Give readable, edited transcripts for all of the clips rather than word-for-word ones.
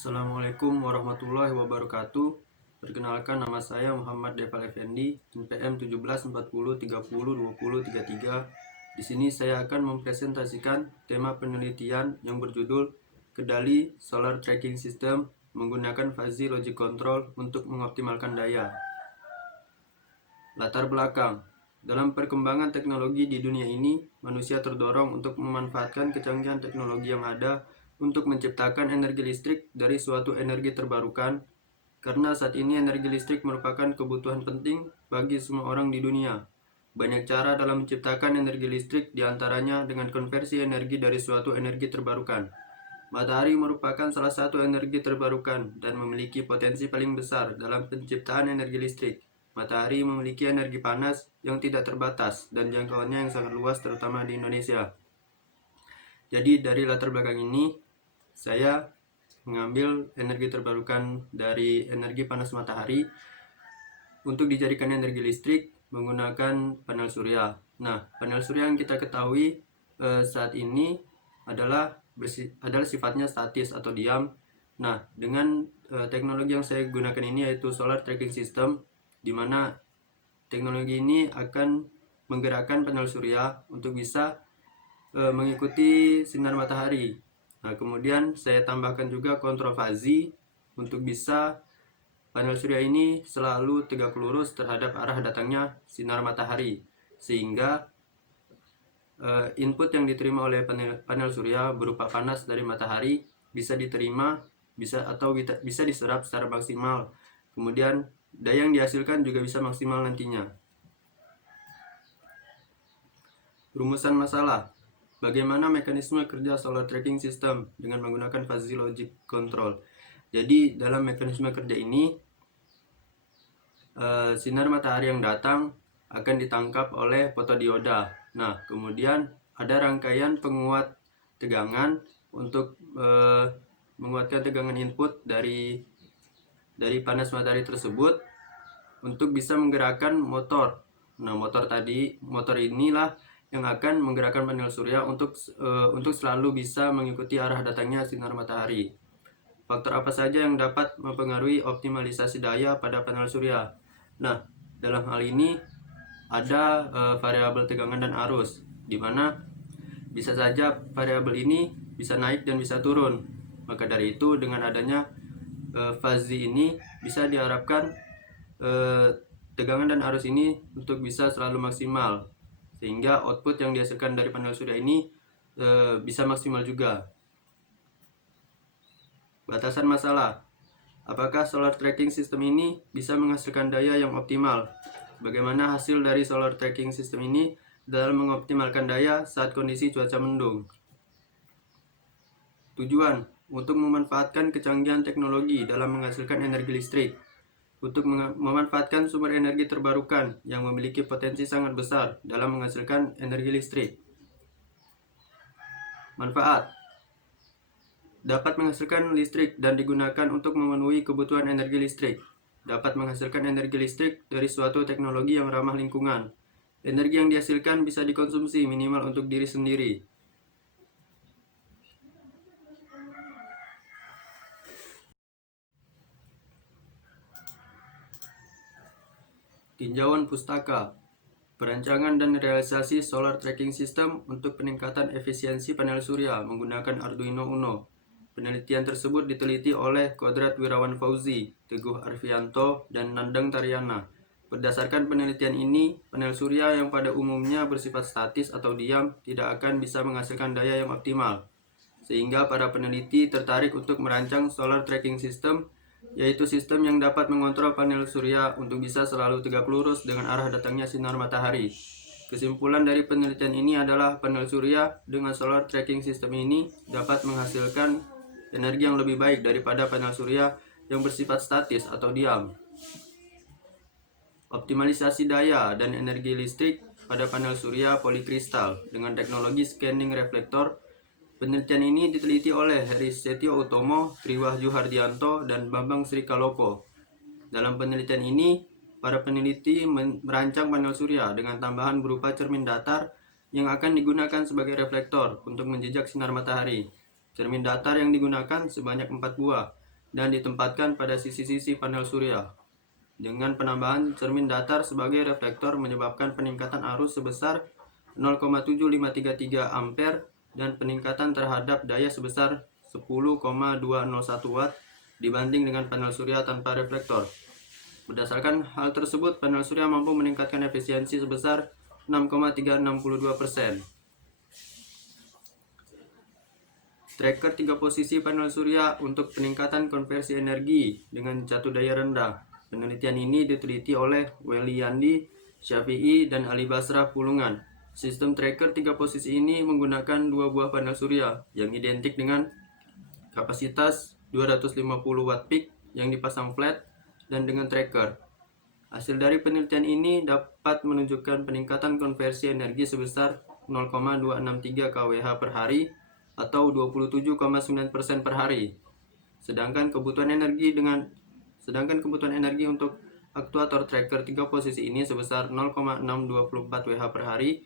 Assalamualaikum warahmatullahi wabarakatuh. Perkenalkan, nama saya Muhammad Deval Effendi, NPM 1740302033. Di sini saya akan mempresentasikan tema penelitian yang berjudul Kendali Solar Tracking System menggunakan Fuzzy Logic Control untuk mengoptimalkan daya. Latar belakang. Dalam perkembangan teknologi di dunia ini, manusia terdorong untuk memanfaatkan kecanggihan teknologi yang ada untuk menciptakan energi listrik dari suatu energi terbarukan, karena saat ini energi listrik merupakan kebutuhan penting bagi semua orang di dunia. Banyak cara dalam menciptakan energi listrik, diantaranya dengan konversi energi dari suatu energi terbarukan. Matahari merupakan salah satu energi terbarukan dan memiliki potensi paling besar dalam penciptaan energi listrik. Matahari memiliki energi panas yang tidak terbatas dan jangkauannya yang sangat luas, terutama di Indonesia. Jadi dari latar belakang ini, saya mengambil energi terbarukan dari energi panas matahari untuk dijadikan energi listrik menggunakan panel surya. Nah, panel surya yang kita ketahui saat ini adalah sifatnya statis atau diam. Nah, dengan teknologi yang saya gunakan ini yaitu solar tracking system, di mana teknologi ini akan menggerakkan panel surya untuk bisa mengikuti sinar matahari. Nah, kemudian saya tambahkan juga kontrol fuzzy untuk bisa panel surya ini selalu tegak lurus terhadap arah datangnya sinar matahari, sehingga input yang diterima oleh panel surya berupa panas dari matahari bisa diterima, bisa diserap secara maksimal. Kemudian daya yang dihasilkan juga bisa maksimal nantinya. Rumusan masalah. Bagaimana mekanisme kerja solar tracking system dengan menggunakan Fuzzy Logic Control? Jadi dalam mekanisme kerja ini, sinar matahari yang datang akan ditangkap oleh fotodioda. Nah, kemudian ada rangkaian penguat tegangan untuk menguatkan tegangan input dari panas matahari tersebut untuk bisa menggerakkan motor. Nah, motor inilah yang akan menggerakkan panel surya untuk selalu bisa mengikuti arah datangnya sinar matahari. Faktor apa saja yang dapat mempengaruhi optimalisasi daya pada panel surya? Nah, dalam hal ini ada variabel tegangan dan arus, di mana bisa saja variabel ini bisa naik dan bisa turun. Maka dari itu, dengan adanya fuzzy ini bisa diharapkan tegangan dan arus ini untuk bisa selalu maksimal, sehingga output yang dihasilkan dari panel surya ini bisa maksimal juga. Batasan masalah. Apakah solar tracking system ini bisa menghasilkan daya yang optimal? Bagaimana hasil dari solar tracking system ini dalam mengoptimalkan daya saat kondisi cuaca mendung? Tujuan untuk memanfaatkan kecanggihan teknologi dalam menghasilkan energi listrik, untuk memanfaatkan sumber energi terbarukan yang memiliki potensi sangat besar dalam menghasilkan energi listrik. Manfaat: dapat menghasilkan listrik dan digunakan untuk memenuhi kebutuhan energi listrik. Dapat menghasilkan energi listrik dari suatu teknologi yang ramah lingkungan. Energi yang dihasilkan bisa dikonsumsi minimal untuk diri sendiri. Tinjauan pustaka. Perancangan dan realisasi solar tracking system untuk peningkatan efisiensi panel surya menggunakan Arduino Uno. Penelitian tersebut diteliti oleh Kodrat Wirawan Fauzi, Teguh Arfianto, dan Nandang Taryana. Berdasarkan penelitian ini, panel surya yang pada umumnya bersifat statis atau diam tidak akan bisa menghasilkan daya yang optimal, sehingga para peneliti tertarik untuk merancang solar tracking system, yaitu sistem yang dapat mengontrol panel surya untuk bisa selalu tegak lurus dengan arah datangnya sinar matahari. Kesimpulan dari penelitian ini adalah panel surya dengan solar tracking system ini dapat menghasilkan energi yang lebih baik daripada panel surya yang bersifat statis atau diam. Optimalisasi daya dan energi listrik pada panel surya polikristal dengan teknologi scanning reflektor. Penelitian ini diteliti oleh Heri Setio Utomo, Triwahyu Hardianto, dan Bambang Sri Kalopo. Dalam penelitian ini, para peneliti merancang panel surya dengan tambahan berupa cermin datar yang akan digunakan sebagai reflektor untuk menjejak sinar matahari. Cermin datar yang digunakan sebanyak 4 buah. dan ditempatkan pada sisi-sisi panel surya. Dengan penambahan cermin datar sebagai reflektor menyebabkan peningkatan arus sebesar 0,7533 ampere dan peningkatan terhadap daya sebesar 10,201 watt dibanding dengan panel surya tanpa reflektor. Berdasarkan hal tersebut, panel surya mampu meningkatkan efisiensi sebesar 6,362%. Tracker 3 posisi panel surya untuk peningkatan konversi energi dengan jatuh daya rendah. Penelitian ini diteliti oleh Weliyandi, Syafi'i, dan Ali Basrah Pulungan. Sistem tracker 3 posisi ini menggunakan 2 buah panel surya yang identik dengan kapasitas 250 watt peak yang dipasang flat dan dengan tracker. Hasil dari penelitian ini dapat menunjukkan peningkatan konversi energi sebesar 0,263 kWh per hari atau 27,9% per hari. Sedangkan kebutuhan energi untuk aktuator tracker 3 posisi ini sebesar 0,624 Wh per hari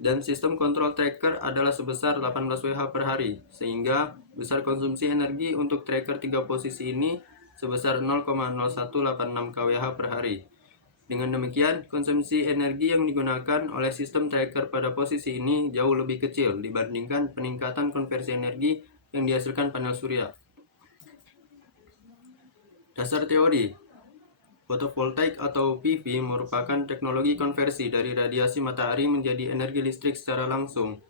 dan sistem kontrol tracker adalah sebesar 18 Wh per hari, sehingga besar konsumsi energi untuk tracker 3 posisi ini sebesar 0,0186 kWh per hari. Dengan demikian, konsumsi energi yang digunakan oleh sistem tracker pada posisi ini jauh lebih kecil dibandingkan peningkatan konversi energi yang dihasilkan panel surya. Dasar teori: fotovoltaik atau PV merupakan teknologi konversi dari radiasi matahari menjadi energi listrik secara langsung.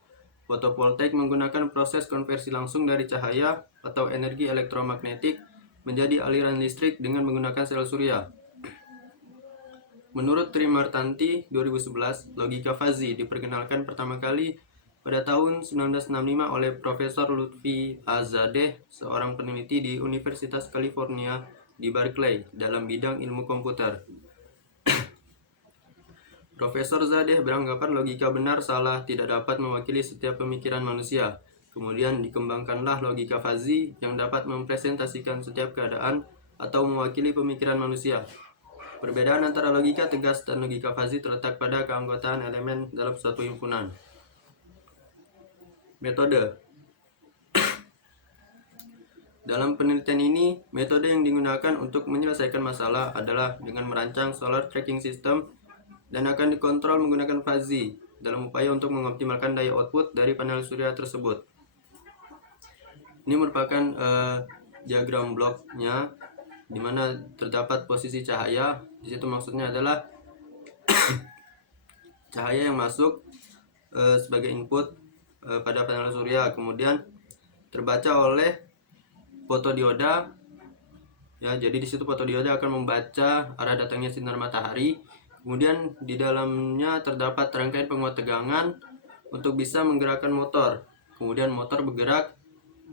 Fotovoltaik menggunakan proses konversi langsung dari cahaya atau energi elektromagnetik menjadi aliran listrik dengan menggunakan sel surya. Menurut Trimartanti 2011, logika Fuzzy diperkenalkan pertama kali pada tahun 1965 oleh Profesor Lutfi Azadeh, seorang peneliti di Universitas California di Berkeley dalam bidang ilmu komputer. Profesor Zadeh beranggapan logika benar salah tidak dapat mewakili setiap pemikiran manusia. Kemudian dikembangkanlah logika Fuzzy yang dapat mempresentasikan setiap keadaan atau mewakili pemikiran manusia. Perbedaan antara logika tegas dan logika fuzzy terletak pada keanggotaan elemen dalam suatu himpunan. Metode. Dalam penelitian ini, metode yang digunakan untuk menyelesaikan masalah adalah dengan merancang solar tracking system dan akan dikontrol menggunakan fuzzy dalam upaya untuk mengoptimalkan daya output dari panel surya tersebut. Ini merupakan diagram bloknya di mana terdapat posisi cahaya. Di situ maksudnya adalah cahaya yang masuk sebagai input pada panel surya, kemudian terbaca oleh fotodioda. Ya, jadi di situ fotodioda akan membaca arah datangnya sinar matahari. Kemudian di dalamnya terdapat rangkaian penguat tegangan untuk bisa menggerakkan motor. Kemudian motor bergerak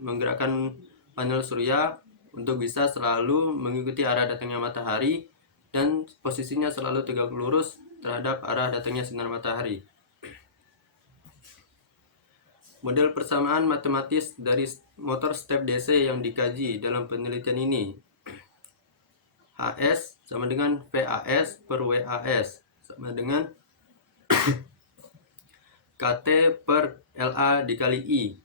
menggerakkan panel surya untuk bisa selalu mengikuti arah datangnya matahari dan posisinya selalu tegak lurus terhadap arah datangnya sinar matahari. Model persamaan matematis dari motor step DC yang dikaji dalam penelitian ini. HS sama dengan VAS per WAS sama dengan KT per LA dikali I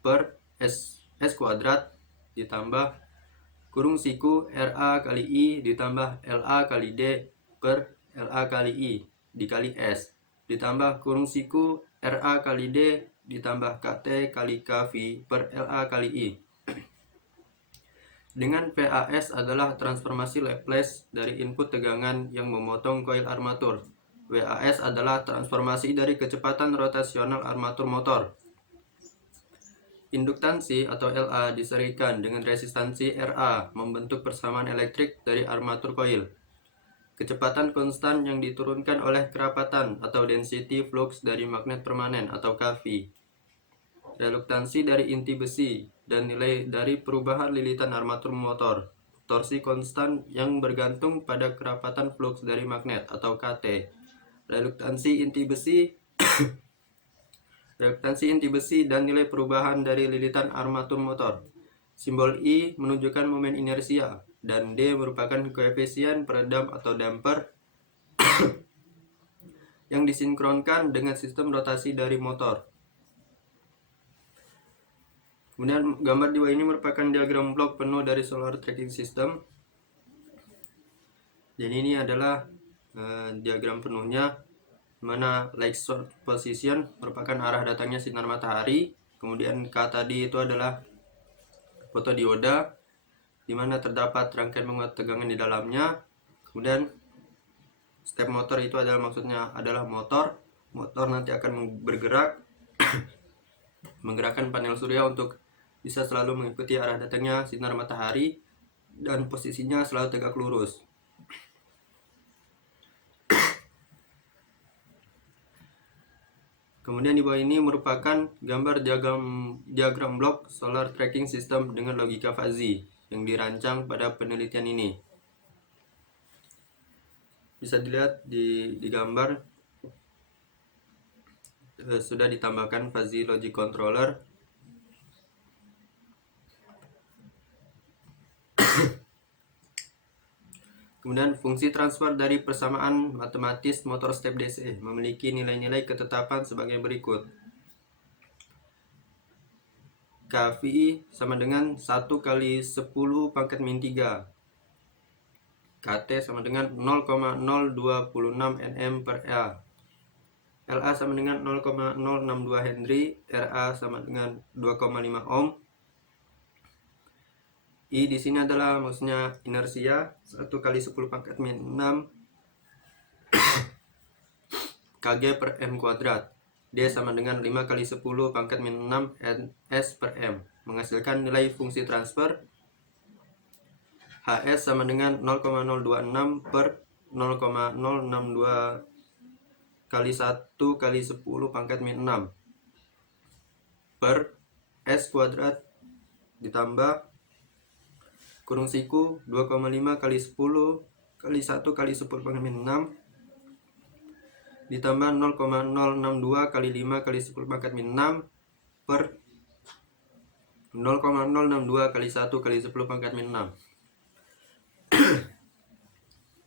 per S kuadrat ditambah kurung siku RA kali I ditambah LA kali D per LA kali I dikali S ditambah kurung siku RA kali D ditambah KT kali KV per LA kali I. Dengan VAS adalah transformasi Laplace dari input tegangan yang memotong koil armatur. WAS adalah transformasi dari kecepatan rotasional armatur motor. Induktansi atau LA diserikan dengan resistansi RA membentuk persamaan elektrik dari armatur koil. Kecepatan konstan yang diturunkan oleh kerapatan atau density flux dari magnet permanen atau KV. Reluktansi dari inti besi dan nilai dari perubahan lilitan armatur motor. Torsi konstan yang bergantung pada kerapatan flux dari magnet atau KT. Reluktansi inti besi dan nilai perubahan dari lilitan armatur motor. Simbol I menunjukkan momen inersia dan D merupakan koefisien peredam atau damper yang disinkronkan dengan sistem rotasi dari motor. Kemudian gambar di bawah ini merupakan diagram blok penuh dari solar tracking system. Jadi ini adalah diagram penuhnya, mana light source position merupakan arah datangnya sinar matahari. Kemudian K tadi itu adalah fotodioda, di mana terdapat rangkaian penguat tegangan di dalamnya. Kemudian step motor itu adalah maksudnya adalah motor nanti akan bergerak menggerakkan panel surya untuk bisa selalu mengikuti arah datangnya sinar matahari dan posisinya selalu tegak lurus. Kemudian di bawah ini merupakan gambar diagram blok solar tracking system dengan logika fuzzy yang dirancang pada penelitian ini. Bisa dilihat di gambar sudah ditambahkan fuzzy logic controller. Kemudian fungsi transfer dari persamaan matematis motor step DC memiliki nilai-nilai ketetapan sebagai berikut. KVI sama dengan 1 kali 10 pangkat min 3. KT sama dengan 0,026 Nm per A. LA sama dengan 0,062 Henry. RA sama dengan 2,5 ohm. I di sini adalah maksudnya inersia 1 kali 10 pangkat min 6 kg per m kuadrat. D sama dengan 5 kali 10 pangkat min 6 ns per m, menghasilkan nilai fungsi transfer HS sama dengan 0,026 per 0,062 kali 1 kali 10 pangkat min 6 per S kuadrat ditambah kurung siku 2,5 kali 10 kali 1 kali 10 pangkat min 6 ditambah 0,062 kali 5 kali 10 pangkat min 6 per 0,062 kali 1 kali 10 pangkat min 6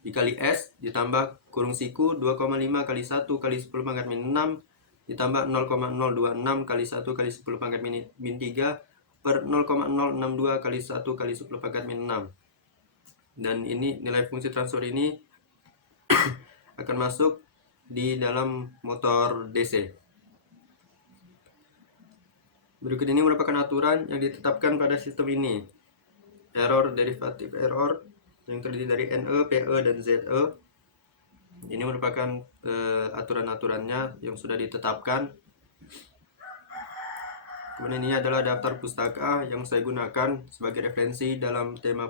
dikali S ditambah kurung siku 2,5 kali 1 kali 10 pangkat min 6 ditambah 0,026 kali 1 kali 10 pangkat min 3 per 0,062 kali 1 kali 10 pangkat min 6. Dan ini nilai fungsi transfer ini akan masuk di dalam motor DC. Berikut ini merupakan aturan yang ditetapkan pada sistem ini. Error derivative error yang terdiri dari NE, PE, dan ZE. Ini merupakan aturan-aturannya yang sudah ditetapkan. Kemudian ini adalah daftar pustaka yang saya gunakan sebagai referensi dalam tema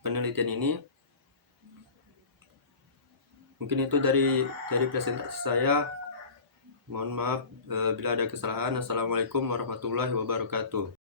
penelitian ini. Mungkin itu dari presentasi saya. Mohon maaf bila ada kesalahan. Assalamualaikum warahmatullahi wabarakatuh.